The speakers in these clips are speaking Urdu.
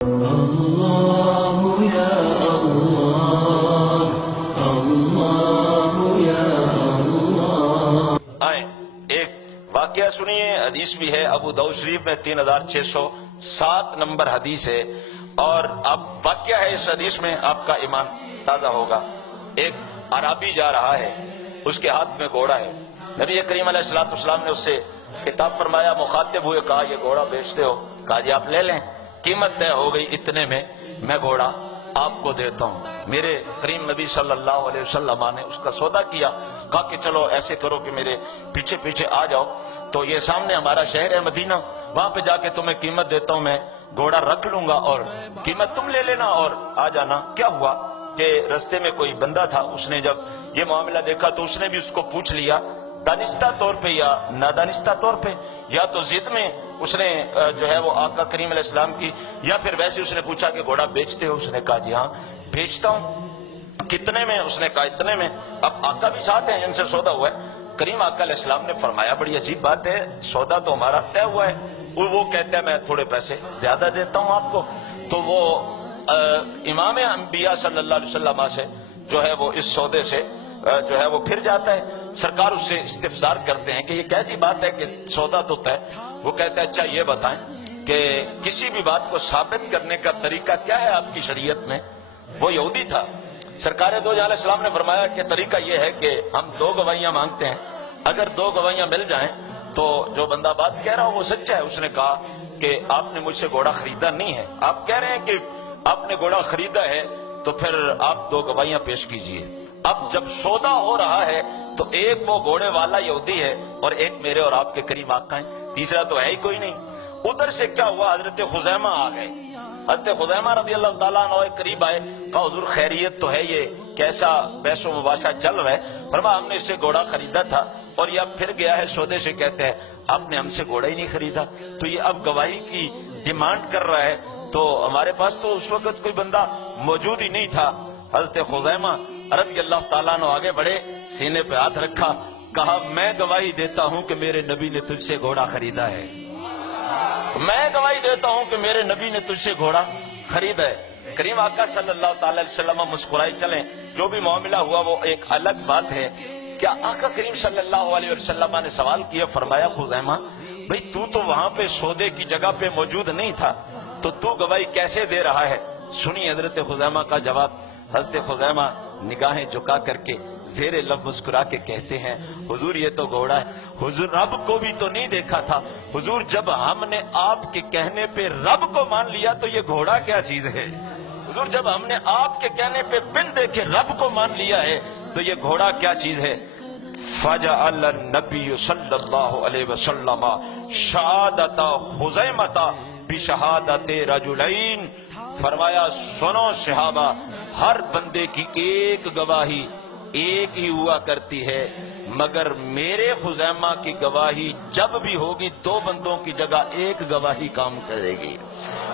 آئیں ایک واقعہ سنیے، حدیث بھی ہے ابو داؤد شریف میں 3607 نمبر حدیث ہے، اور اب واقعہ ہے اس حدیث میں، آپ کا ایمان تازہ ہوگا۔ ایک عربی جا رہا ہے، اس کے ہاتھ میں گھوڑا ہے، نبی کریم علیہ السلام نے اس سے خطاب فرمایا، مخاطب ہوئے، کہا یہ گھوڑا بیچتے ہو؟ کہا جی آپ لے لیں، قیمت طے ہو گئی اتنے میں گھوڑا آپ کو دیتا ہوں۔ میرے کریم نبی صلی اللہ علیہ وسلم نے اس کا سودا کیا، کہا کہ چلو ایسے کرو کہ میرے پیچھے پیچھے آ جاؤ، تو یہ سامنے ہمارا شہر ہے مدینہ، وہاں پہ جا کے تمہیں قیمت دیتا ہوں، میں گھوڑا رکھ لوں گا اور قیمت تم لے لینا اور آ جانا۔ کیا ہوا کہ رستے میں کوئی بندہ تھا، اس نے جب یہ معاملہ دیکھا تو اس نے بھی اس کو پوچھ لیا، دانستہ طور پہ یا نادانستہ طور پہ، یا تو ضد میں اس نے جو ہے وہ آقا کریم علیہ السلام کی، یا پھر ویسے اس نے پوچھا کہ گھوڑا بیچتے ہو؟ اس نے کہا جی ہاں بیچتا ہوں۔ کتنے میں؟ اس نے کہا اتنے میں۔ اب آقا بھی ساتھ ہیں، ان سے سودا ہوا ہے۔ کریم آقا علیہ السلام نے فرمایا بڑی عجیب بات ہے، سودا تو ہمارا طے ہوا ہے، وہ کہتا ہے میں تھوڑے پیسے زیادہ دیتا ہوں آپ کو۔ تو وہ امام انبیاء صلی اللہ علیہ وسلم سے جو ہے وہ اس سودے سے جو ہے وہ پھر جاتا ہے۔ سرکار اس سے استفسار کرتے ہیں کہ یہ کیسی بات ہے کہ سودا تو طے؟ وہ کہتا ہے اچھا یہ بتائیں کہ کسی بھی بات کو ثابت کرنے کا طریقہ کیا ہے آپ کی شریعت میں؟ وہ یہودی تھا۔ سرکار دو جہاں علیہ السلام نے فرمایا کہ طریقہ یہ ہے کہ ہم 2 گواہیاں مانگتے ہیں، اگر 2 گواہیاں مل جائیں تو جو بندہ بات کہہ رہا ہو وہ سچا ہے۔ اس نے کہا کہ آپ نے مجھ سے گھوڑا خریدا نہیں ہے، آپ کہہ رہے ہیں کہ آپ نے گھوڑا خریدا ہے تو پھر آپ 2 گواہیاں پیش کیجئے۔ اب جب سودا ہو رہا ہے تو ایک وہ گھوڑے والا یہودی ہے اور ایک میرے اور آپ کے کریم آقا ہیں، تیسرا تو ہے ہی کوئی نہیں۔ ادھر سے کیا ہوا، حضرت خزیمہ آ گئے۔ حضرت خزیمہ رضی اللہ تعالیٰ عنہ قریب آئے، کہا حضور خیریت تو ہے، یہ کیسا بحث و مباحثہ چل رہا ہے؟ فرمایا ہم نے اس سے گھوڑا خریدا تھا اور یہ اب پھر گیا ہے سودے سے، کہتے ہیں آپ نے ہم سے گھوڑا ہی نہیں خریدا، تو یہ اب گواہی کی ڈیمانڈ کر رہا ہے، تو ہمارے پاس تو اس وقت کوئی بندہ موجود ہی نہیں تھا۔ حضرت خزیمہ رضی اللہ تعالیٰ عنہ آگے بڑھے، سینے پہ ہاتھ رکھا، کہا میں گواہی دیتا ہوں کہ میرے نبی نے تجھ سے گھوڑا خریدا ہے، میں گواہی دیتا ہوں کہ میرے نبی نے تجھ سے گھوڑا خریدا ہے۔ کریم آقا صلی اللہ تعالی علیہ وسلم مسکرائے چلیں، جو بھی معاملہ ہوا وہ ایک الگ بات ہے۔ کیا آقا کریم صلی اللہ علیہ وسلم نے سوال کیا، فرمایا خزیمہ بھئی تو وہاں پہ سودے کی جگہ پہ موجود نہیں تھا، تو گواہی کیسے دے رہا ہے؟ سنی حضرت خزیمہ کا جواب۔ حضرت خزیمہ نگاہیں جھکا کر کے زیر لب مسکرا کے کہتے ہیں حضور یہ تو گھوڑا ہے، حضور رب کو بھی تو نہیں دیکھا تھا، حضور جب ہم نے آپ کے کہنے پہ رب کو مان لیا تو یہ گھوڑا کیا چیز ہے؟ حضور جب ہم نے آپ کے کہنے پہ بن دیکھے رب کو مان لیا ہے تو یہ گھوڑا کیا چیز ہے؟ فَجَعَلَ النَّبِيُّ صلی اللہ علیہ وسلم شہادت خزیمۃ بشہادت رجلین، فرمایا سنو صحابہ، ہر بندے کی ایک گواہی ایک ہی ہوا کرتی ہے، مگر میرے خزیمہ کی گواہی جب بھی ہوگی 2 بندوں کی جگہ ایک گواہی کام کرے گی۔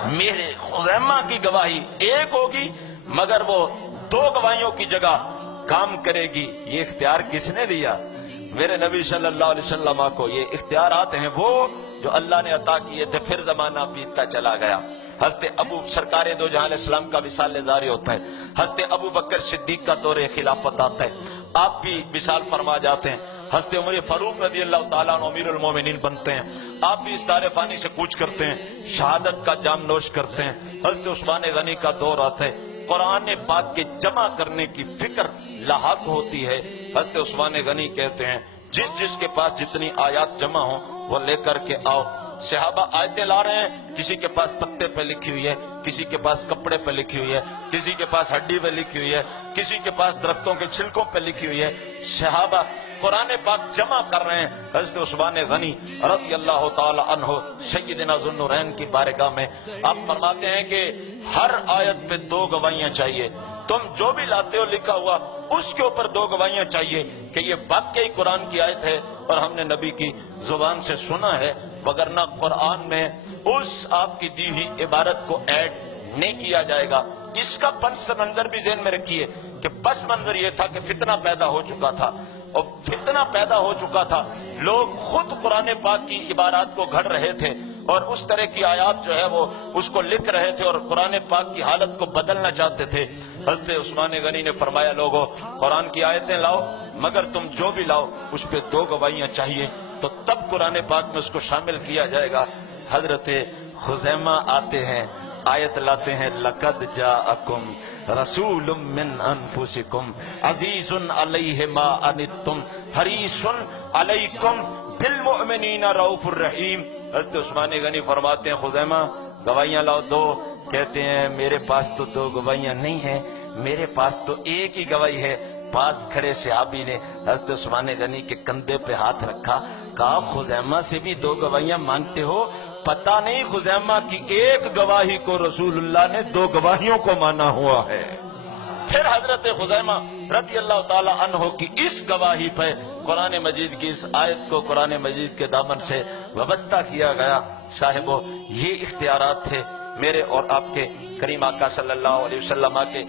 میرے خزیمہ کی گواہی ایک ہوگی مگر وہ 2 گواہیوں کی جگہ کام کرے گی۔ یہ اختیار کس نے دیا؟ میرے نبی صلی اللہ علیہ وسلم کو یہ اختیارات ہیں وہ جو اللہ نے عطا کیے تھے، پھر زمانہ بیتتا چلا گیا۔ حضرت ابو سرکار دو جہاں علیہ السلام کا وصال ظاہر ہوتا ہے، حضرت ابو بکر صدیق کا دور خلافت آتا ہے، آپ بھی وصال فرما جاتے ہیں، حضرت عمر فاروق رضی اللہ تعالیٰ عنہ امیر المومنین بنتے ہیں، آپ بھی اس دار فانی سے کوچ کرتے ہیں، شہادت کا جام نوش کرتے ہیں، حضرت عثمان غنی کا دور آتا ہے، قرآن پاک کے جمع کرنے کی فکر لاحق ہوتی ہے۔ حضرت عثمان غنی کہتے ہیں جس کے پاس جتنی آیات جمع ہوں وہ لے کر کے آؤ۔ صحابہ آیتیں لا رہے ہیں، کسی کے پاس پتے پہ لکھی ہوئی ہے، کسی کے پاس کپڑے پہ لکھی ہوئی ہے، کسی کے پاس ہڈی پہ لکھی ہوئی ہے، کسی کے پاس درختوں کے چھلکوں پہ لکھی ہوئی ہے۔ صحابہ قرآن پاک جمع کر رہے ہیں۔ حضرت عثمان غنی رضی اللہ تعالی عنہ سیدنا ذو النورین کی بارگاہ میں آپ فرماتے ہیں کہ ہر آیت پہ 2 گواہیاں چاہیے، تم جو بھی لاتے ہو لکھا ہوا اس کے اوپر 2 گواہیاں چاہیے کہ یہ واقعی قرآن کی آیت ہے اور ہم نے نبی کی زبان سے سنا ہے، وگرنہ قرآن میں اس آپ کی دی ہوئی عبارت کو ایڈ نہیں کیا جائے گا۔ اس کا پس منظر بھی ذہن میں رکھیے کہ پس منظر یہ تھا کہ فتنہ پیدا ہو چکا تھا، اور فتنہ پیدا ہو چکا تھا، لوگ خود قرآن پاک کی عبارات کو گھڑ رہے تھے اور اس طرح کی آیات جو ہے وہ اس کو لکھ رہے تھے اور قرآن پاک کی حالت کو بدلنا چاہتے تھے۔ حضرت عثمان غنی نے فرمایا لوگو قرآن کی آیتیں لاؤ مگر تم جو بھی لاؤ اس پہ 2 گواہیاں چاہیے، تو تب قرآن پاک میں اس کو شامل کیا جائے گا۔ حضرت خزیمہ آتے ہیں، آیت لاتے ہیں لقد جاءکم رسول من انفسکم عزیز علیہ ما عنتم حریص علیکم بالمؤمنین رؤوف الرحیم۔ حضرت عثمان غنی فرماتے ہیں خزیمہ گواہیاں لاؤ 2، کہتے ہیں میرے پاس تو 2 گواہیاں نہیں ہیں، میرے پاس تو ایک ہی گواہی ہے۔ پاس کھڑے صحابی نے حضرت عثمان غنی کے کندھے پہ ہاتھ رکھا، کہا خزیمہ سے بھی 2 گواہیاں مانگتے ہو؟ پتہ نہیں خزیمہ کی ایک گواہی کو رسول اللہ نے 2 گواہیوں کو مانا ہوا ہے۔ پھر حضرت خزیمہ رضی اللہ تعالی عنہ کی اس گواہی پہ قرآن مجید کی اس آیت کو قرآن مجید کے دامن سے وابستہ کیا گیا۔ صاحبو یہ اختیارات تھے میرے اور آپ کے کریم آقا صلی اللہ علیہ وسلم کے۔